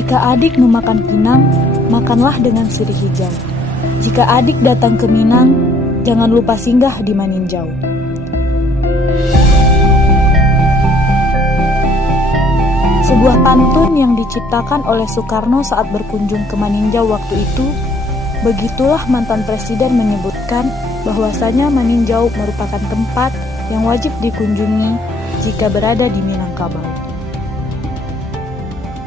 Jika adik memakan pinang, makanlah dengan sirih hijau. Jika adik datang ke Minang, jangan lupa singgah di Maninjau. Sebuah pantun yang diciptakan oleh Soekarno saat berkunjung ke Maninjau waktu itu. Begitulah mantan presiden menyebutkan bahwasanya Maninjau merupakan tempat yang wajib dikunjungi jika berada di Minangkabau.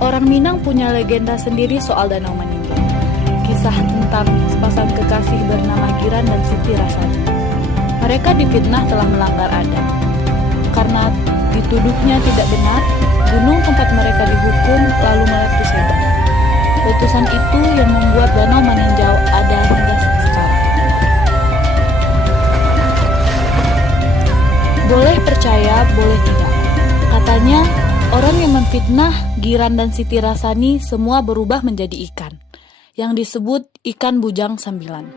Orang Minang punya legenda sendiri soal Danau Maninjau. Kisah tentang sepasang kekasih bernama Giran dan Siti Rasani. Mereka difitnah telah melanggar adat. Karena dituduhnya tidak benar, gunung tempat mereka dihukum lalu meletus hebat. Letusan itu yang membuat Danau Maninjau ada hingga sekarang. Boleh percaya, boleh tidak. Katanya, orang yang memfitnah Giran dan Siti Rasani semua berubah menjadi ikan, yang disebut ikan bujang sambilan.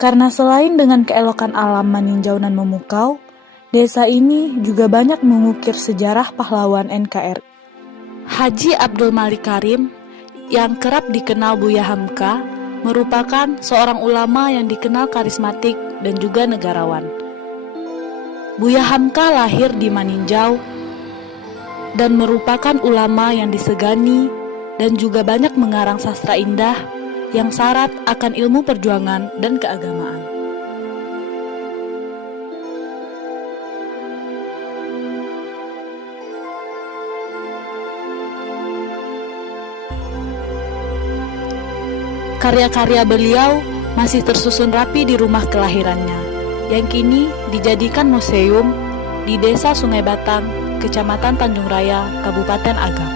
Karena selain dengan keelokan alam Maninjau nan memukau, desa ini juga banyak mengukir sejarah pahlawan NKRI. Haji Abdul Malik Karim, yang kerap dikenal Buya Hamka, merupakan seorang ulama yang dikenal karismatik dan juga negarawan. Buya Hamka lahir di Maninjau dan merupakan ulama yang disegani dan juga banyak mengarang sastra indah yang syarat akan ilmu perjuangan dan keagamaan. Karya-karya beliau masih tersusun rapi di rumah kelahirannya, yang kini dijadikan museum di Desa Sungai Batang, Kecamatan Tanjung Raya, Kabupaten Agam.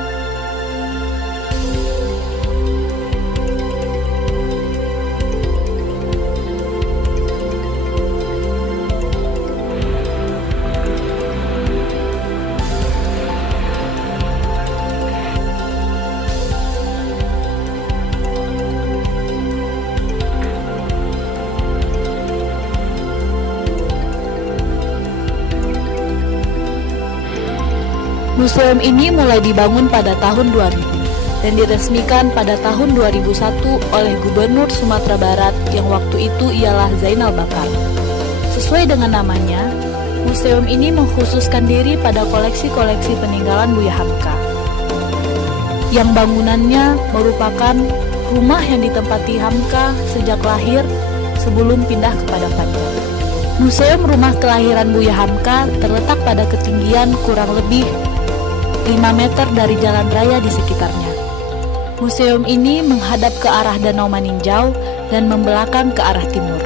Museum ini mulai dibangun pada tahun 2000 dan diresmikan pada tahun 2001 oleh Gubernur Sumatera Barat yang waktu itu ialah Zainal Bakar. Sesuai dengan namanya, museum ini mengkhususkan diri pada koleksi-koleksi peninggalan Buya Hamka, yang bangunannya merupakan rumah yang ditempati Hamka sejak lahir sebelum pindah kepada Padang. Museum rumah kelahiran Buya Hamka terletak pada ketinggian kurang lebih 5 meter dari jalan raya di sekitarnya. Museum ini menghadap ke arah Danau Maninjau dan membelakang ke arah timur.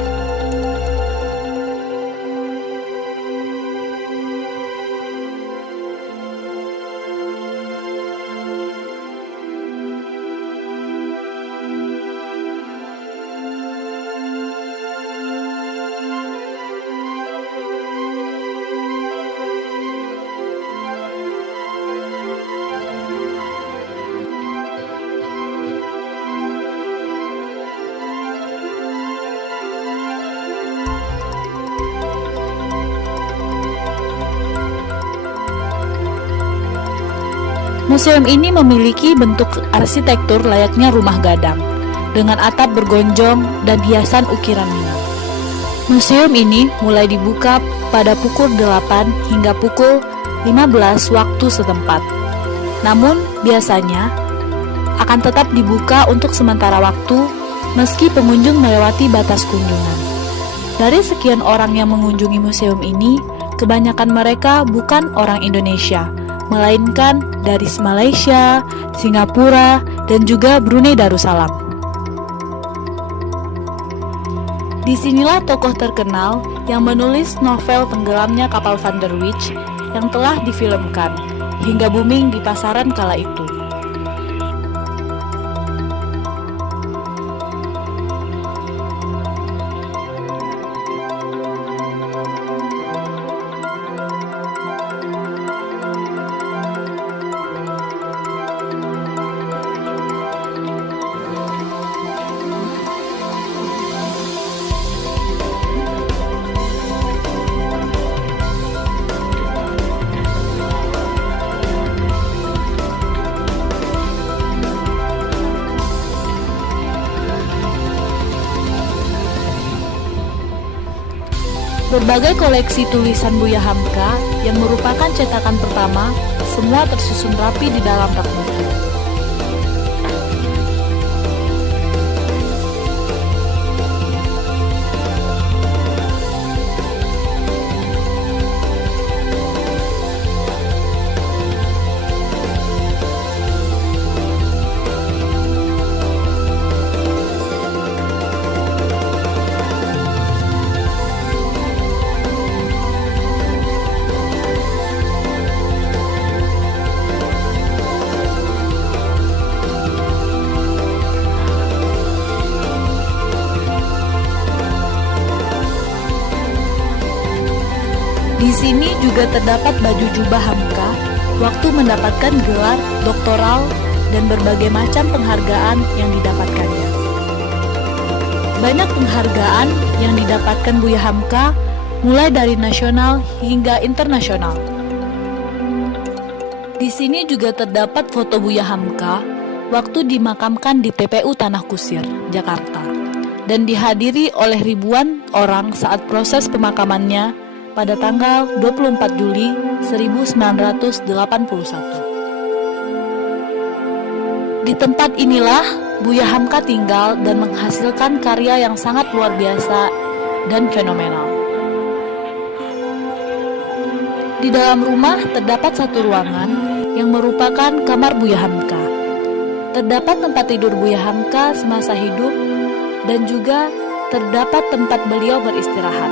Museum ini memiliki bentuk arsitektur layaknya rumah gadang, dengan atap bergonjong dan hiasan ukiran Minang. Museum ini mulai dibuka pada pukul 8 hingga pukul 15 waktu setempat. Namun, biasanya akan tetap dibuka untuk sementara waktu meski pengunjung melewati batas kunjungan. Dari sekian orang yang mengunjungi museum ini, kebanyakan mereka bukan orang Indonesia, melainkan dari Malaysia, Singapura, dan juga Brunei Darussalam. Disinilah tokoh terkenal yang menulis novel Tenggelamnya Kapal Van der Wijk yang telah difilmkan hingga booming di pasaran kala itu. Berbagai koleksi tulisan Buya Hamka yang merupakan cetakan pertama semua tersusun rapi di dalam rak buku. Di sini juga terdapat baju jubah Hamka waktu mendapatkan gelar doktoral dan berbagai macam penghargaan yang didapatkannya. Banyak penghargaan yang didapatkan Buya Hamka mulai dari nasional hingga internasional. Di sini juga terdapat foto Buya Hamka waktu dimakamkan di TPU Tanah Kusir, Jakarta, dan dihadiri oleh ribuan orang saat proses pemakamannya pada tanggal 24 Juli 1981. Di tempat inilah Buya Hamka tinggal dan menghasilkan karya yang sangat luar biasa dan fenomenal. Di dalam rumah terdapat satu ruangan yang merupakan kamar Buya Hamka. Terdapat tempat tidur Buya Hamka semasa hidup dan juga terdapat tempat beliau beristirahat.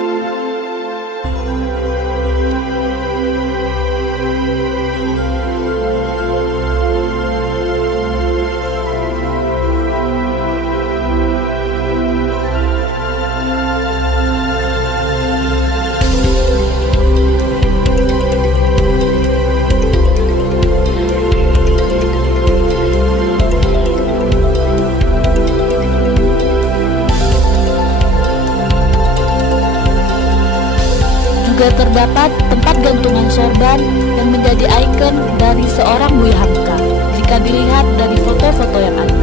Juga terdapat tempat gantungan sorban yang menjadi ikon dari seorang Buya Hamka jika dilihat dari foto-foto yang ada.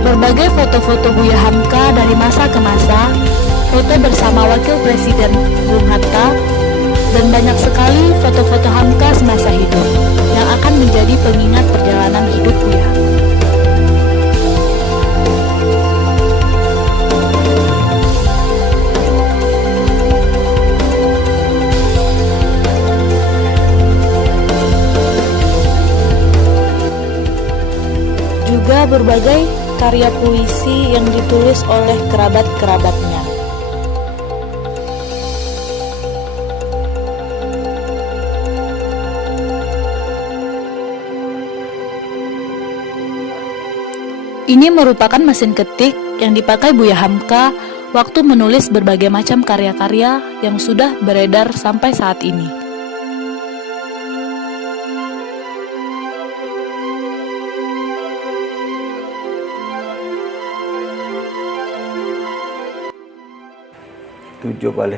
Berbagai foto-foto Buya Hamka dari masa ke masa, foto bersama Wakil Presiden Bung Hatta, dan banyak sekali foto-foto Hamka semasa hidup yang akan menjadi pengingat perjalanan hidup Buya Hamka. Juga berbagai karya puisi yang ditulis oleh kerabat-kerabatnya. Ini merupakan mesin ketik yang dipakai Buya Hamka waktu menulis berbagai macam karya-karya yang sudah beredar sampai saat ini.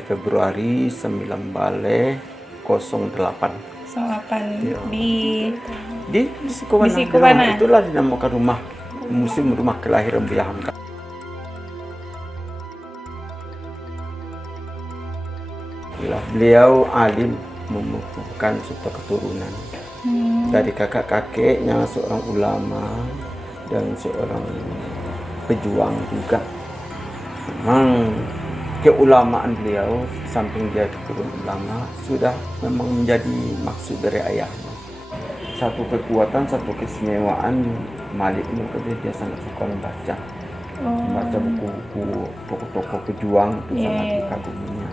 Februari 9 08 ya. Di Sikupana. Itulah dinamakan rumah museum rumah kelahiran Buya Hamka. Beliau alim, membukukan suatu keturunan dari kakak-kakeknya seorang ulama dan seorang pejuang juga. Memang keulamaan beliau, samping dia keturunan ulama, sudah memang menjadi maksud dari ayahnya. Satu kekuatan, satu keistimewaan Malik Mulkadil, dia sangat suka membaca. Membaca buku-buku tokoh-tokoh pejuang itu sangat dikaguminya.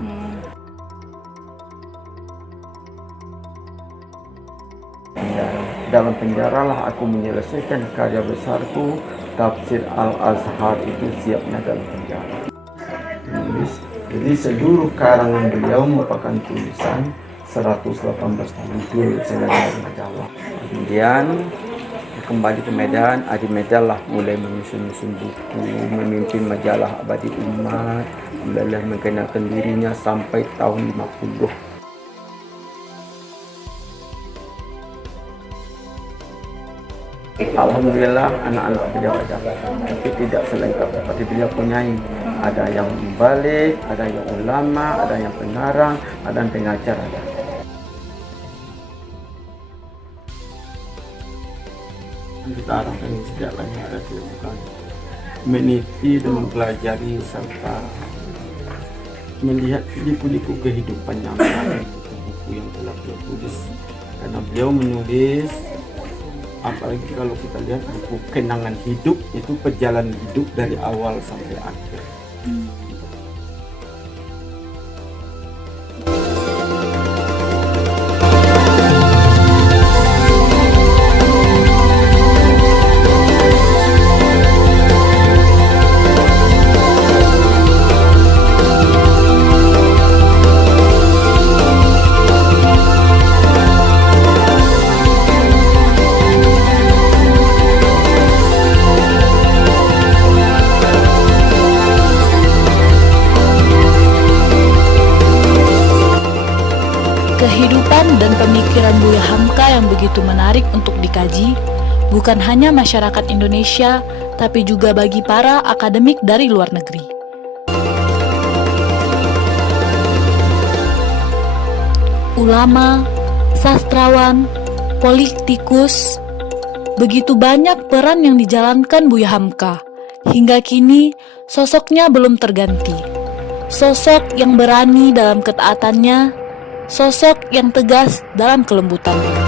Dalam penjara lah aku menyelesaikan karya besarku, Tafsir Al-Azhar itu siapnya dalam penjara. Jadi seluruh karangan beliau merupakan tulisan 118 judul dari Jawa. Kemudian kembali ke Medan, di Medan lah mulai menyusun buku, memimpin majalah Abadi Umat, mulai mengenalkan dirinya sampai tahun 50. Alhamdulillah anak-anak beliau ada, tapi tidak selengkap seperti beliau punyai. Ada yang membalik, ada yang ulama, ada yang pengarang, ada yang pengajar ada. Kita arahkan sejak banyak ada dilakukan meneliti dan mempelajari serta melihat liku-liku kehidupan yang ada di buku yang telah beliau tulis. Karena beliau menulis, apalagi kalau kita lihat buku kenangan hidup, itu perjalanan hidup dari awal sampai akhir. Kehidupan dan pemikiran Buya Hamka yang begitu menarik untuk dikaji, bukan hanya masyarakat Indonesia, tapi juga bagi para akademik dari luar negeri. Ulama, sastrawan, politikus, begitu banyak peran yang dijalankan Buya Hamka. Hingga kini, sosoknya belum terganti. Sosok yang berani dalam ketaatannya, sosok yang tegas dalam kelembutannya.